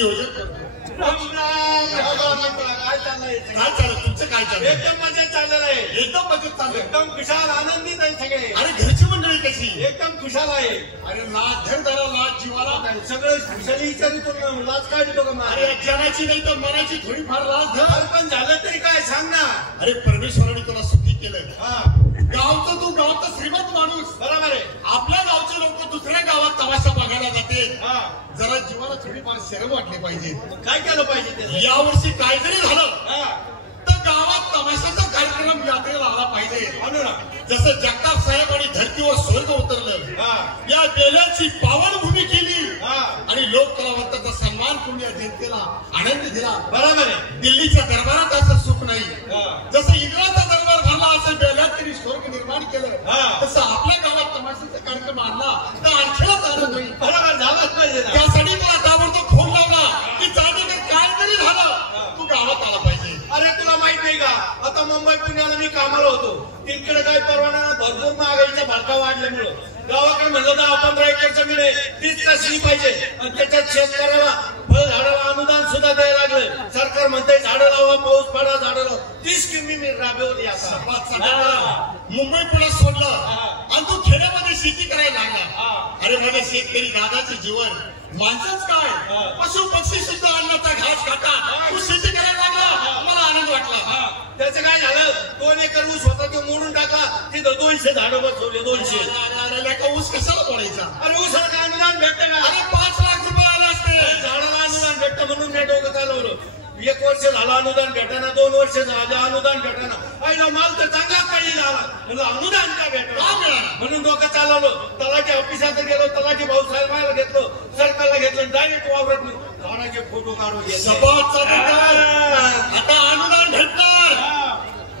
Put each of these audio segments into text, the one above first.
नियोजन करतो. काय चाललंय? काय चाललं तुमचं? काय चाललं? एकदम मजेत चाललेलं आहे. एकदम मजेत चाललं. एकदम खुशाल आनंदीत आहे सगळे. अरे घरची मंडळी कशी? एकदम खुशाल आहे. अरे लाज धर जरा, लाज जीवाला. सगळं खुशाली विचारितो ना, लाज काय देतो का? अरे जनाची नाही तर मनाची थोडीफार लाज धर. पण झालं तरी काय सांग ना. अरे परमेश्वराने तुला सुखी केलं. हा गावचं तू गावचा श्रीमंत माणूस. बरोबर आहे. आपल्या गावचे लोक दुसऱ्या गावात तमाशा बघायला जाते. हा जरा जीवाला थोडीफार शरम वाटली पाहिजे. काय केलं पाहिजे ते? यावर्षी काय जरी झालं हा तर गावात तमाशाचा कार्यक्रम यात्रेला आला पाहिजे. म्हणू ना. जसं जगताप साहेब आणि धरतीवर स्वर्ग उतरलं, हा या बेल्याची पावनभूमी केली हा आणि लोक कलावंताचा सन्मान करून या जनतेला आनंद दिला. बरोबर आहे. दिल्लीच्या दरबारात असं सुख नाही. हा जसं इंग्रजांचा दरबार भरला असं बेल्यात त्यांनी स्वर्ग निर्माण केलं, हा तसं आपल्या गावात तमाशाचा कार्यक्रम आणला तर आणखीनच आनंद होईल. बरोबर झालंच पाहिजे ना. त्यासाठी मला ताबडतोब फोन लावला की चांदीकर काय जरी झालं तू गावात आला पाहिजे. अरे तुला माहित नाही का, आता मुंबई पुण्याला मी कामाला होतो. तिकडे काही परवाना भरपूर महागाईचा भडका वाढल्यामुळं गावाकडे म्हणलं तर 15 एकर जमीन आहे, तीच कसली पाहिजे. आणि त्याच्यात शेतकऱ्याला फळ झाडाला अनुदान सुद्धा द्यायला लागलं. सरकार म्हणतंय झाडं लावा, पाऊस पडा, झाडं लावा. 30 किमी मी राबवली. आता मुंबई पुण्यात सोडलं आणि तू खेड्यामध्ये शेती करायला लागला. अरे माझ्या शेतकरी दादाचे जीवन माणसंच काय, पशु पक्षी सुद्धा अन्नाचा घास खाता. तू शेती करायला लागला, मला आनंद वाटला. त्याचं काय झालं, 2 एकर ऊस होता तो मोडून टाकला. तिथं 200 झाडं बसवले. 200. अरे ऊस कशाला तोडायचा? अरे ऊसाला काय अनुदान भेटतं का? अरे 5 लाख रुपये आले असते. झाडाला अनुदान भेटतं म्हणून मी डोकं चालवलं. 1 वर्ष झालं अनुदान भेटाना, 2 वर्ष झालं अनुदान भेटाना. आईला माल तर चांगला कळी झाला, म्हणलं अनुदान काय भेटलं म्हणून डोकं चालवलं. तलाठी ऑफिसात गेलो, तलाठी भाऊसाहेबाला घेतलो, सरकारला घेतलं, डायरेक्ट वावरत झाडाचे फोटो काढून घेतले. आता अनुदान भेटणार.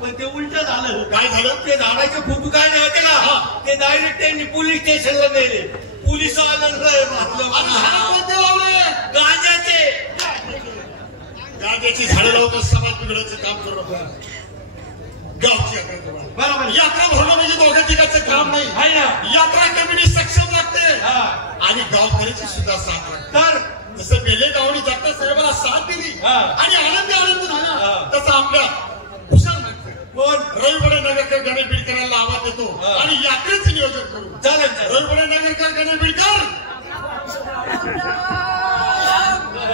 पण ते उलट झालं. काय झालं? ते झाडाचे फोटो काय नाही होते का, ते डायरेक्ट त्यांनी पोलीस स्टेशनला नेले. पोलिस कोणते लावले? गांजाचे. गांजाची झाडं लावून समाज बिघडायचं काम करू नका. गावची बरोबर. यात्रा भरणं म्हणजे दोघं तिघाचं काम नाही. आहे ना. यात्रा कमिटी सक्षम लागते आणि गावकऱ्याची सुद्धा साथ लागते. तर जसं बेले गावनी जगताप साहेबांना साथ दिली आणि आनंद झाला, तसं आपल्या कुशाल कोण रविवार नगरकर गणेश बिडकरांना आवाज देतो आणि यात्रेचं नियोजन करू. चालेल. रविवार नगरकर गणेश बिडकर.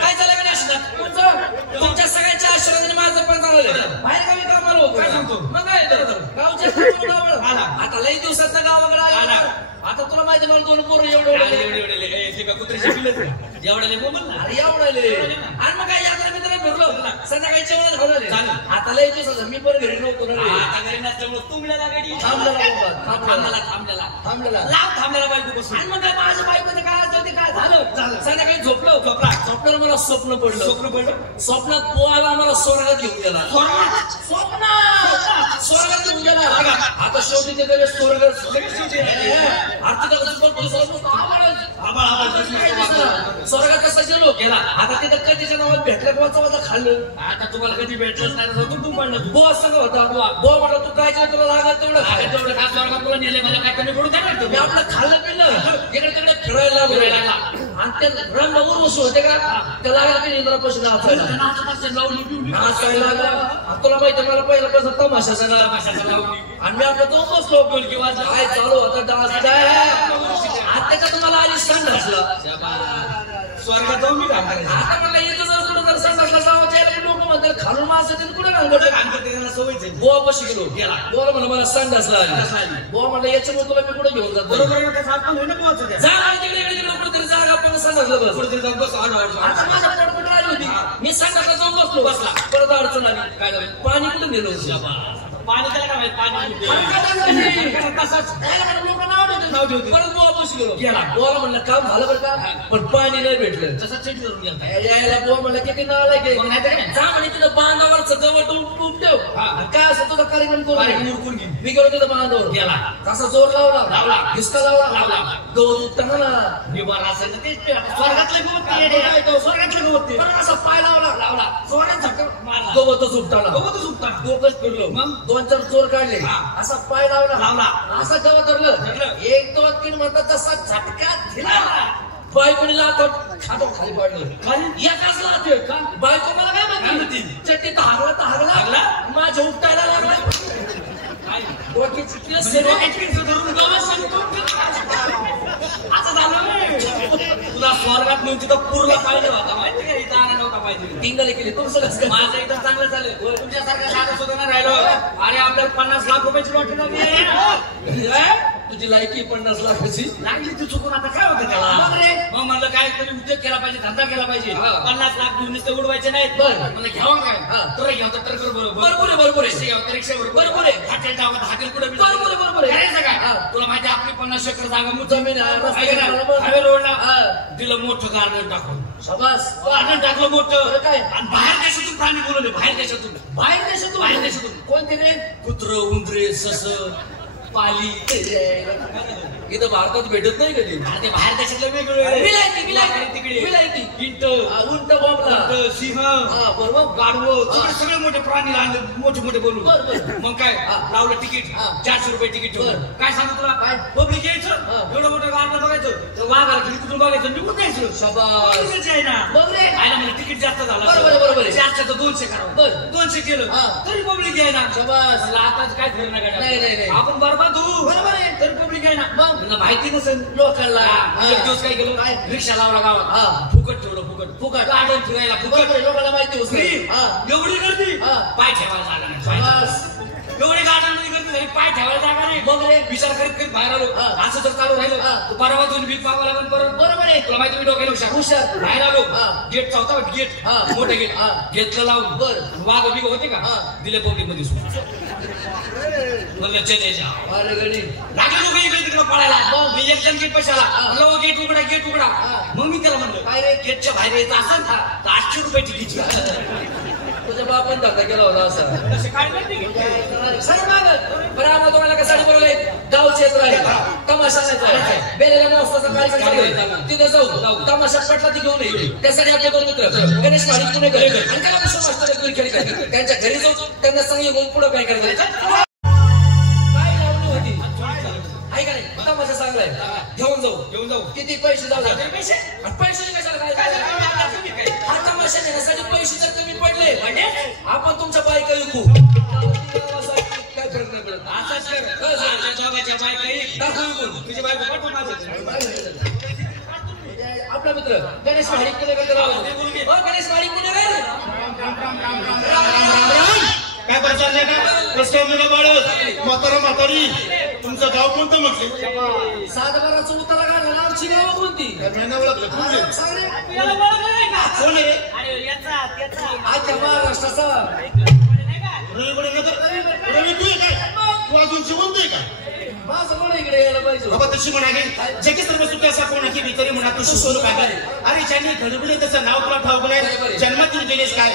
काय झालं गणेश? तुमच्या सगळ्यांच्या आशीर्वादाने माझं पण चाललं. बाहेर गावी कामाला होतो. काय सांगतो मग काय गावच्या आता लई दिवसात गावाकडे आला. आता तुला माहिती मला 2 पोरं एवढे कुत्र्याचे पिल्लच एवढ्याले बोल ना. अरे एवढ्याले. आणि मग काय यात्रा मित्र फिरलो संध्याकाळी जेवण झालं. आता लई दिवसाचं मी पण घरी नव्हतो ना. आता घरी नसल्यामुळे तुमल्याला गाडी थांबलेला बायको बसून. आणि मग काय माझ्या बायकोचं काय असतं ते काय झालं. संध्याकाळी झोपल्यावर मला स्वप्न पडलं. स्वप्नात पोहायला आम्हाला स्वर्गात घेऊन गेला. स्वर्गात घेऊन गेला. आता शेवटी ते गेले स्वर्ग. स्वर्गात कसा गेलो गेला. आता तिथं कधीच्या नावात भेटलं वाचा खाल्लं. आता तुम्हाला कधी भेटलंच नाही. तुटून पडलं. बो सगळं होता. बो म्हणलं तू काय तुला लागत तेवढं खा. स्वर्गात तुला नेले मला काय कमी पडू द्या. मी आपलं खाल्लं पिल्लं इकडे तिकडे फिरायला आणि ते रंग बघून वस्तू होते का त्याला इंद्रापासून तुला माहिती मला पहिला कसं तमाशाचा लावली. आणि मी आपलं 2 बसलो किंवा काय चालू होता डान्स. त्याच्यात तुम्हाला आधी सण असला स्वर्गात जाऊन मी आता म्हणलं येतं जर सण असला जावं लोक म्हणतात खालून माणसं तिथे कुठे घालतात सवयच. गोवा पशी गेलो गेला. गोवा म्हणलं मला सण असला. गोवा म्हणलं याच्यामुळे तुला मी कुठे घेऊन जातो. बरोबर कुठेतरी जागा पण सण असलं कुठेतरी जाऊन बस. आता माझ्या पोटपोट राहिली होती. मी संघाला जाऊन बसलो. बसला परत अडचण आली. काय झालं पाणी कुठून नेलो. पाणी त्याला काय माहिती. नाव ठेवते. परत गोवा बशी गेलो गेला. गोवा म्हणलं काम झालं बरं का पण पाणी नाही भेटलं. तसं यायला गोवा म्हणलं किती नाव आहे जा म्हणे तिथं बांधावरचं जवळ टूप ठेव. काय असं तुझा कार्यक्रम करून मी गेलो तिथं बांधावर गेला. तसा जोर लावला हिसका लावला. गवत निवारा असायचं तेच स्वर्गातलं स्वर्गातलं गवत ते असा पाय लावला जोरात झटका गवतच उपटाला. डोकंच फिरलो. मग 2-4 चोर काढले. असा पाय लावला असं गवत धरलं. 1 2 3 म्हणतात तसा झटका दिला. बायकोनी लाथोट खातो खाली पडलं एकाच लाथोय का बायको मला काय म्हणते चट्टीत हागला माझ्या उपटायला लागला तुला स्वर्गात नेऊन तिथं पूर्ण पाहिजे होता माहिती का इथं आणा नव्हता पाहिजे टिंगले केली तुमचं माझं इथं चांगलं चालेल तुमच्यासारखं साधं सुद्धा नाही राहिलो अरे आपल्याला 50 लाख रुपयाची लॉटरी तुझी लायकी 50 लाखाची लागली ती चुकून आता काय होतं त्याला मग म्हणलं काय तरी उद्योग केला पाहिजे धंदा केला पाहिजे 50 लाख घेऊन नुसते उडवायचे नाहीत म्हणलं घ्यावं काय तर घ्यावं तर बरोबर रिक्षा बरोबर आहे हॉटेल जावं हॉटेल कुठे बरोबर करायचं काय तुला माहिती आपली 50 एकर जागा जमीन हायवे रोडला दिलं मोठं गार्डन टाकून शाबास गार्डन टाकलं मोठं काय आणि बाहेर देशातून प्राणी बोलवले बाहेर देशातून कोणते रे कुत्र उंदरे सस पाली इथं भारतात भेटत नाही कधी ते बाहेर देशातलं वेगवेगळे तिकडे उंट बॉम्बला सिंह बरोबर गाढवं सगळे मोठे प्राणी आणले मोठे बोलून मग काय लावलं तिकीट 400 रुपये तिकीट काय सांगू तुला काय पब्लिक यायचं एवढं मोठं गार्डन बघायचं वाघाला खिडकीतून बघायचं निघून जायचं शाबास आहे ना म्हणजे तिकीट जास्त झालं बरोबर 400 तर 200 करावं 200 केलं तरी पब्लिक आहे ना शाबास आताच काय ठरलं नाही आपण बरोबर बरोबर आहे तरी पब्लिक आहे ना मग माहिती नसेल लोकांना एक दिवस काय केलं रिक्षा लावला गावात फुकट ठेवलं फुकट गार्डन फिरायला फुकट लोकांना माहिती होती एवढी गर्दी पाय ठेवायला जागा नाही एवढी गार्डन मध्ये गर्दी झाली पाय ठेवायला जागा नाही मग विचार करीत बाहेर आलो असं जर चालू राहिलं परवा दोन बीक पाहावं लागेल बरोबर आहे तुला माहिती मी डोक्याला हुशार बाहेर आलो गेट चावता गेट मोठे गेट घेतलं लावून बरं वाघ बिग होते का दिले पब्लिक मध्ये म्हणलं लागले लोक इकडे तिकडे पळायला मी एकदम गेट पैशाला गेट उघडा मग मी त्याला म्हणलं काय रे गेटच्या बाहेर यायचं असं ना 800 रुपये तिकीट तुझ्या बापान धंदा केला होता असं काय बरं आम्हाला तुम्हाला काय साडी बोलवलंय गावचे तमाशा नाही बेलेला मस्त तिथे जाऊ तमाशा पटला ती घेऊन येईल त्यासाठी आपले 2 मित्र गणेश वाडी पुणेकर त्यांच्या घरी जाऊ त्यांना सांगू घेऊन पुढे काय करायचं तमाशा चांगलाय घेऊन जाऊ किती पैसे जाऊ पैसे कशाला काय हा तमाशा घेण्यासाठी पैसे जर कमी पडले आपण तुमच्या बायका विकू काय फरक नाही पडत आपला मित्र गणेश वाडी गणेश वाडी काय बरं चाललंय का कसं मुलं बाळ म्हातारी तुमचं गाव कोणतं म्हटलं सातबाराचं उत्तरा काढलं आमची गाव कोणती कोण आहे आजच्या महाराष्ट्राचा रवी तू काय तू अजून जिवंत आहे का माझं कोण इकडे यायला पाहिजे बाबा तशी म्हणाले जगी सर्व सुट्टी असा कोणाची भितरी म्हणा तू सुसोल काय अरे ज्यांनी घडविले त्याचं नाव तुला ठाऊक नाही जन्मातील गेलेस काय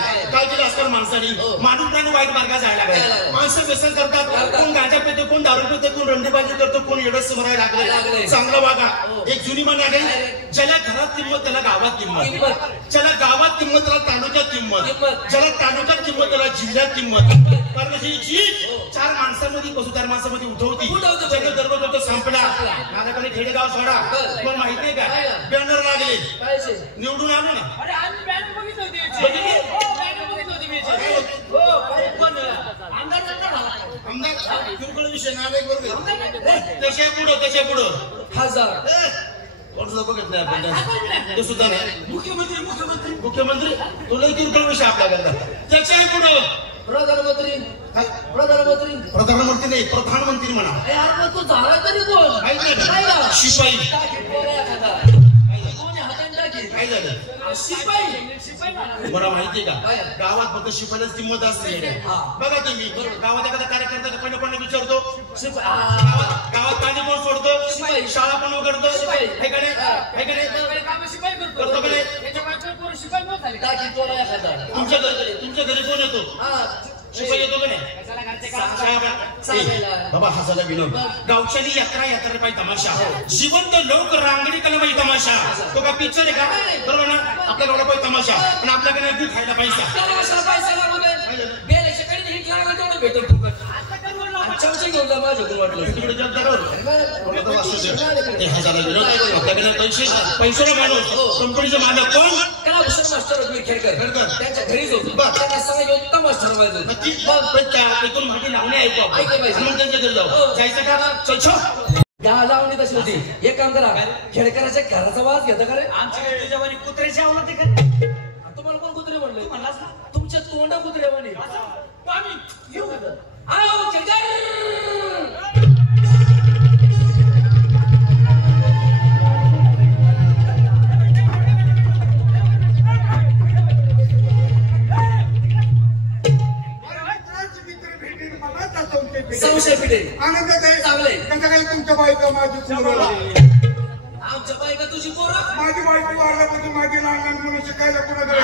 केलं असतं माणसाने माणूस वाईट मार्गात जायला लागले माणसं व्यसन करतात कोण गांजा पितो कोण दारू पितो कोण रंडीबाजी करतो कोण येडस म्हणायला लागले चांगलं वागा एक जुनी म्हण आहे ज्याला घरात किंमत त्याला गावात किंमत ज्याला गावात किंमत त्याला तालुक्यात किंमत ज्याला तालुक्यात किंमत त्याला जिल्ह्यात किंमत कारण ही जी 4 माणसांमध्ये 4 माणसामध्ये उठवती दररोज संपला माझ्याकडे खेडेगाव सोडा पण माहित नाही का बॅनर लागले निवडून आलो ना आमदार विषय त्याच्या पुढं 1000 बघत नाही आपण ते सुद्धा नाही मुख्यमंत्री तुला किरकोळ विषय आपला करता त्याच्या पुढं प्रधानमंत्री नाही प्रधानमंत्री म्हणा तू झाला तरी बोल शिपाई काय झालं शिपाई बरं माहितीये का गावात फक्त शिपाईलाच किंमत असते बघा तुम्ही गावात एखादा कार्यकर्ता पण विचारतो गावात पाणी कोण सोडतो शाळा पण उघडतो तुमच्या घरी कोण येतो शिपाई येतो का नाही बाबा हसायला विनोद गावच्यानी यात्रा पाहिजे तमाशा जिवंत लोक रांगडी कला पाहिजे तमाशा तो का पिक्चर आहे का बरोबर ना आपल्या गावाला पाहिजे तमाशा पण आपल्याकडे दूध खायला पैसा चमचे घेऊन जा माझ्याकडून वाटलं तिकडे जगदारावर पैशाला माणूस कंपनीचे मालक कोण कलाभूषण मास्टर खेळकर त्यांच्या घरीच होतो त्यांना सांगायचं उत्तम मास्टर पाहिजे इथून माहिती लावणे ऐकू मग त्यांच्या घरी जाऊ जायचं का चल गाव लावणी तशी होती एक काम करा खेळकराच्या घराचा वाज घेता का रे आमच्या तुझ्या वाणी कुत्र्याची आवडत आहे का तुम्हाला कोण कुत्रे म्हणले म्हणलास ना तुमच्या तोंडा कुत्रे म्हणे आम्ही येऊ आओ खेळकर संशय पिढे आनंद चांगले कसं काय तुमच्या बायका माझी पोरं आमच्या बायका तुझी पोरं माझी बायको वाढल्यापासून माझी लहान लहान मुलं शिकायला कोणाकडे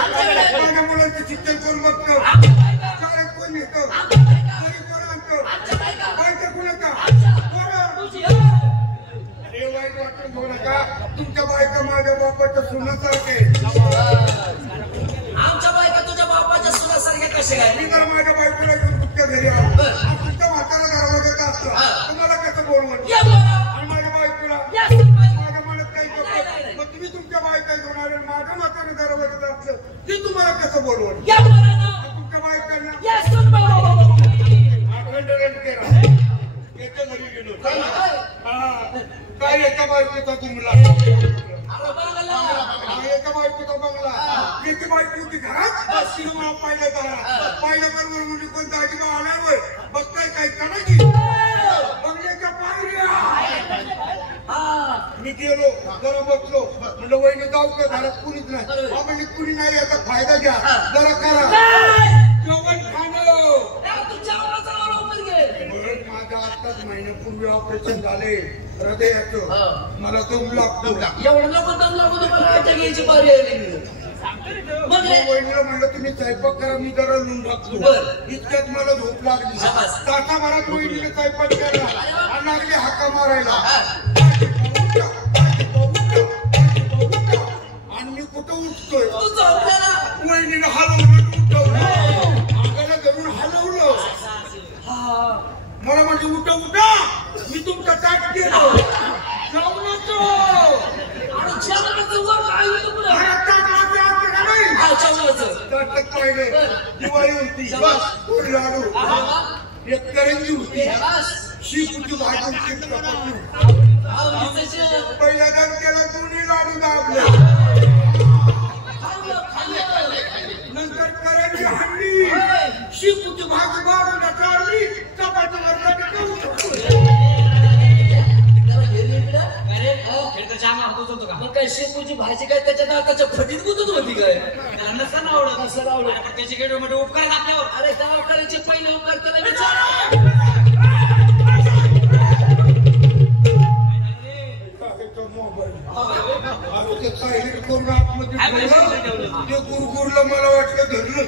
माझ्या मुलांचं शिक्षण करून बघतो शाळेत कोण येतं घरी कोण आणतं बायका कोणाचा अरे वाईट वाटून घेऊ नका तुमच्या बायका माझ्या बापाच्या सुनासारखे आमच्या बायका तुझ्या बापाच्या सुनासारख्या कशा काय मी तर माझ्या बायकोला घेऊन तुमच्या घरी आलो तुमच्या म्हातारा दरवाजाचं असतं तुम्हाला कसं बोलवत आणि माझ्या बायकोला माझ्या मनात काही मग तुम्ही तुमच्या बायका घेऊन आले माझ्या म्हातारा दरवाजाचं असलं ते तुम्हाला कसं बोलवत तुमच्या बायकांना याच्या घरी गेलो काय एका बायकोचा तुमला एका बायकोचा बंगला एका बायको होती घरात तिने मला पाहिलं घरात पाहिल्याबरोबर म्हणजे कोणता आजीबा आल्यावर बघताय काय करायची बंगल्याच्या पायऱ्या मी गेलो जरा बसलो म्हणलं वहिनी जाऊ का घरात कुणीच नाही म्हणजे कुणी नाही याचा फायदा घ्या जरा करा जेवण खाणं माझ्या आत्ताच महिन्यापूर्वी ऑपरेशन झाले हृदयाचं मला दम लागतो एवढं नको दम लागू तुम्हाला आठ्या घ्यायची पारी आली वहिनीला म्हणलं तुम्ही स्वयंपाक करा मी जरा लून टाकतो इतक्यात मला झोप लागली तासाभरात वहिनीने स्वयंपाक केला आणि लागली हाका मारायला आणि मी कुठं उठतोय वहिनीने हलवलं उठवलं अंगाला धरून हलवलं मला म्हणजे उठा उठा मी तुमचा ताट केलं पहिले दिवाळी होती लाडू एक करंजी होती शिपूची भाजी पहिल्या केला दोन्ही लाडू दाबले नंतर करंजी हाणली शिपूची भाजी बाजूला काढली चपातीवर मग काय शेपूची भाजी काय त्याच्या नाकाच्या फटीत गुतत होती काय नसताना आवडत असं आवडत त्याचे गेडो मध्ये उपकार आपल्यावर अरे गावकऱ्याचे पहिले उपकार त्याला ते गुरगुरला मला वाटलं धरलं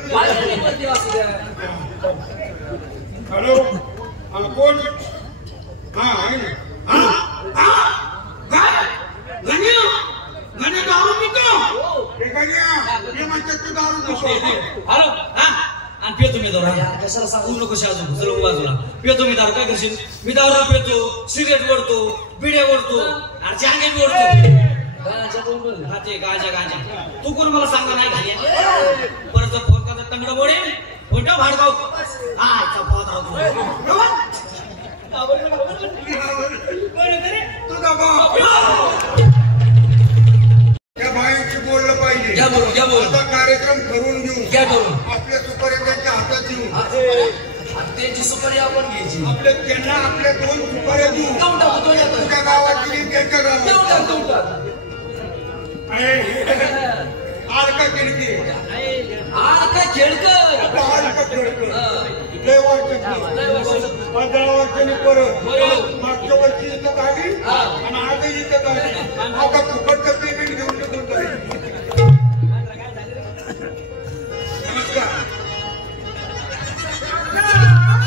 हॅलो हा कोण हा आहे ना दारू पितो हे म्हणतात तू दारू पितो हॅलो आणि पितो मी दारू कशाला सांगू नको अजून चल बाजूला पितो मी दारू काय करशील मी दारू पितो सिगरेट ओढतो बिड्या ओढतो आणि चांगे ओढतो ते गांजा तू कोण मला सांगा नाही घाली परत जर फोन करता तंगड मोडेल फोटो भाडगाव तुझा बाप त्या बाईंशी बोललं पाहिजे आता कार्यक्रम ठरवून घेऊ आपल्या सुपाऱ्यांच्या हातात देऊ त्यांची सुपारी आपण घ्यायची त्यांना आपल्या दोन सुपाऱ्या देऊ तुझ्या गावाची त्यांच्या गावात आडका खिडकी आडका खेळकर लय वर्षांनी परत मागच्या वर्षी इथं आली आणि आजही इथं आली आता फुकटचं पेमेंट घेऊन निघून जाईल नमस्कार माझ्या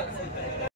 आज